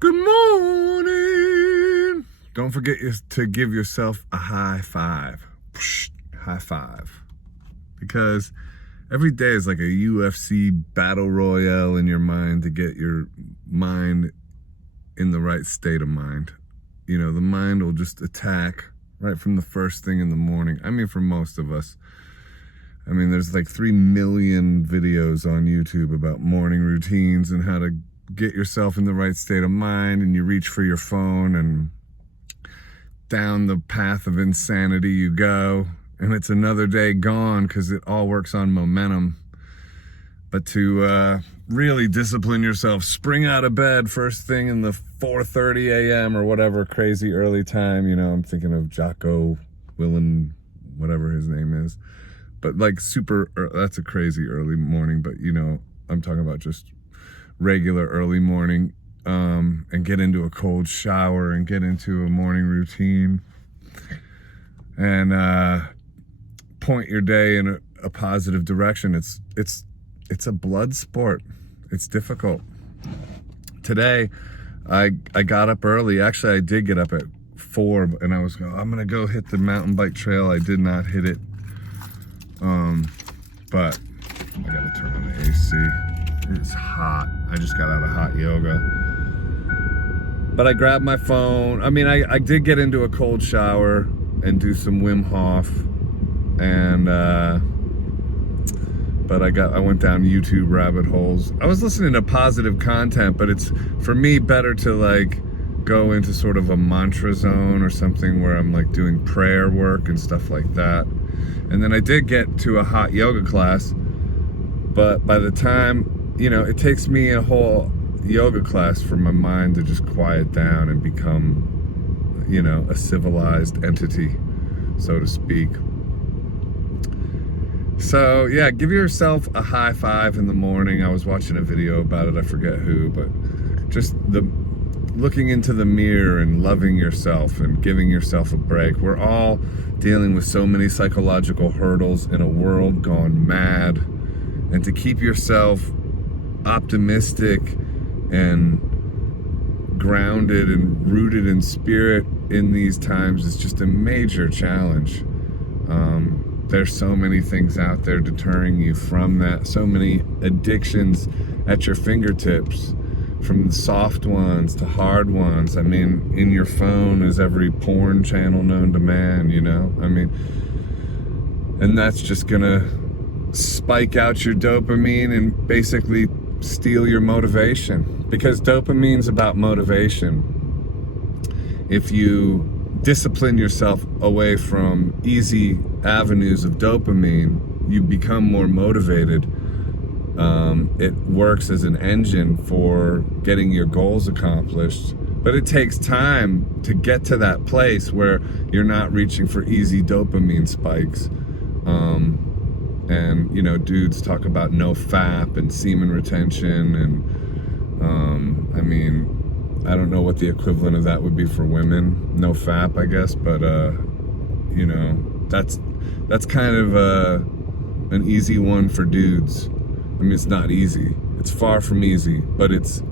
Good morning. Don't forget to give yourself a high five. High five. Because every day is like a UFC battle royale in your mind to get your mind in the right state of mind. You know, the mind will just attack right from the first thing in the morning. I mean, for most of us. I mean, there's like 3 million videos on YouTube about morning routines and how to get yourself in the right state of mind, and you reach for your phone and down the path of insanity you go, and it's another day gone because it all works on momentum. But to really discipline yourself, spring out of bed first thing in the 4:30 a.m. or whatever crazy early time, you know, I'm thinking of Jocko Willem, whatever his name is. But like that's a crazy early morning, but you know, I'm talking about just regular early morning, and get into a cold shower and get into a morning routine and point your day in a positive direction. It's a blood sport. It's difficult. Today, I got up early. Actually, I did get up at 4, and I'm gonna go hit the mountain bike trail. I did not hit it. But I gotta turn on the AC. It's hot. I just got out of hot yoga. But I grabbed my phone. I mean, I did get into a cold shower and do some Wim Hof. And, but I went down YouTube rabbit holes. I was listening to positive content, but it's, for me, better to like go into sort of a mantra zone or something where I'm like doing prayer work and stuff like that. And then I did get to a hot yoga class, but by the time, you know, it takes me a whole yoga class for my mind to just quiet down and become, you know, a civilized entity, so to speak. So yeah, give yourself a high five in the morning. I was watching a video about it, I forget who, but just looking into the mirror and loving yourself and giving yourself a break. We're all dealing with so many psychological hurdles in a world gone mad. And to keep yourself optimistic and grounded and rooted in spirit in these times is just a major challenge. There's so many things out there deterring you from that. So many addictions at your fingertips, from the soft ones to hard ones. I mean, in your phone is every porn channel known to man, you know? I mean, and that's just gonna spike out your dopamine and basically steal your motivation, because dopamine's about motivation. If you discipline yourself away from easy avenues of dopamine, you become more motivated. It works as an engine for getting your goals accomplished, but it takes time to get to that place where you're not reaching for easy dopamine spikes. And you know, dudes talk about no FAP and semen retention, and I mean, I don't know what the equivalent of that would be for women. No FAP, I guess, but you know, that's kind of an easy one for dudes. I mean, it's not easy. It's far from easy, but it's,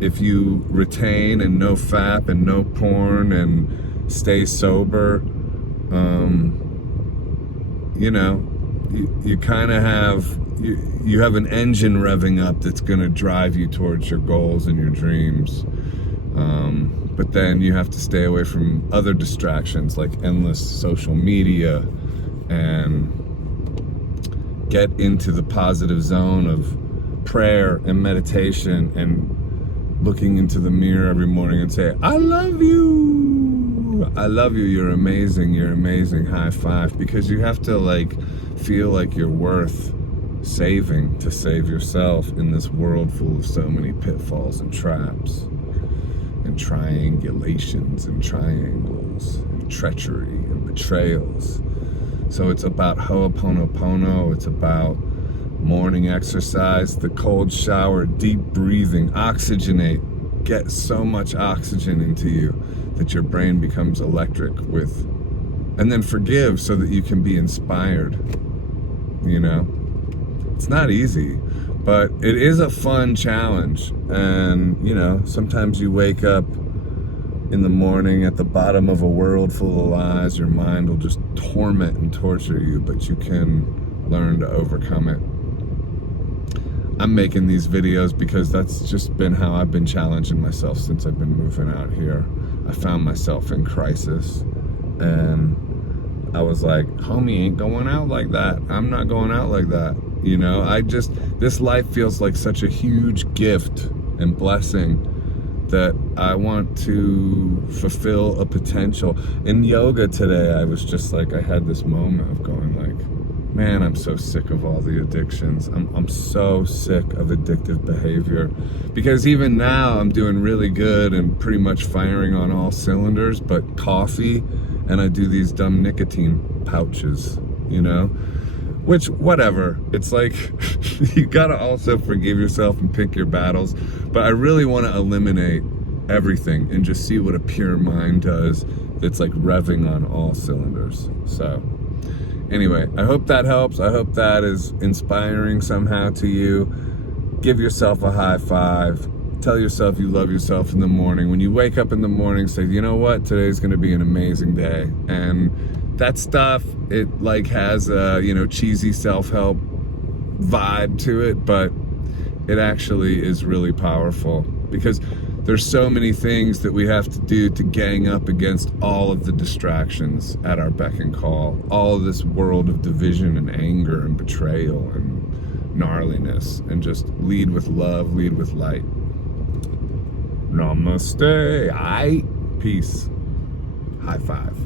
if you retain and no FAP and no porn and stay sober, you know, you kind of have, you have an engine revving up that's going to drive you towards your goals and your dreams. But then you have to stay away from other distractions like endless social media and get into the positive zone of prayer and meditation and looking into the mirror every morning and say, I love you. I love you. You're amazing. You're amazing. High five. Because you have to like feel like you're worth saving to save yourself in this world full of so many pitfalls and traps and triangulations and triangles and treachery and betrayals. So it's about Ho'oponopono, it's about morning exercise, the cold shower, deep breathing, oxygenate, get so much oxygen into you that your brain becomes electric with, and then forgive so that you can be inspired, you know? It's not easy, But it is a fun challenge. And, you know, sometimes you wake up in the morning at the bottom of a world full of lies. Your mind will just torment and torture you, but you can learn to overcome it. I'm making these videos because that's just been how I've been challenging myself since I've been moving out here. I found myself in crisis, and I was like, homie, ain't going out like that. I'm not going out like that. You know, this life feels like such a huge gift and blessing that I want to fulfill a potential. In yoga today, I was just like, I had this moment of going like, man, I'm so sick of all the addictions. I'm so sick of addictive behavior, because even now I'm doing really good and pretty much firing on all cylinders, but coffee, and I do these dumb nicotine pouches, you know, which, whatever. It's like, you gotta also forgive yourself and pick your battles, but I really want to eliminate everything and just see what a pure mind does that's like revving on all cylinders. So anyway, I hope that helps. I hope that is inspiring somehow to you. Give yourself a high five. Tell yourself you love yourself in the morning. When you wake up in the morning, say, you know what, today's gonna be an amazing day. And that stuff, it like has a, you know, cheesy self-help vibe to it, but it actually is really powerful, because there's so many things that we have to do to gang up against all of the distractions at our beck and call, all of this world of division and anger and betrayal and gnarliness, and just lead with love, lead with light. Namaste. Peace. High five.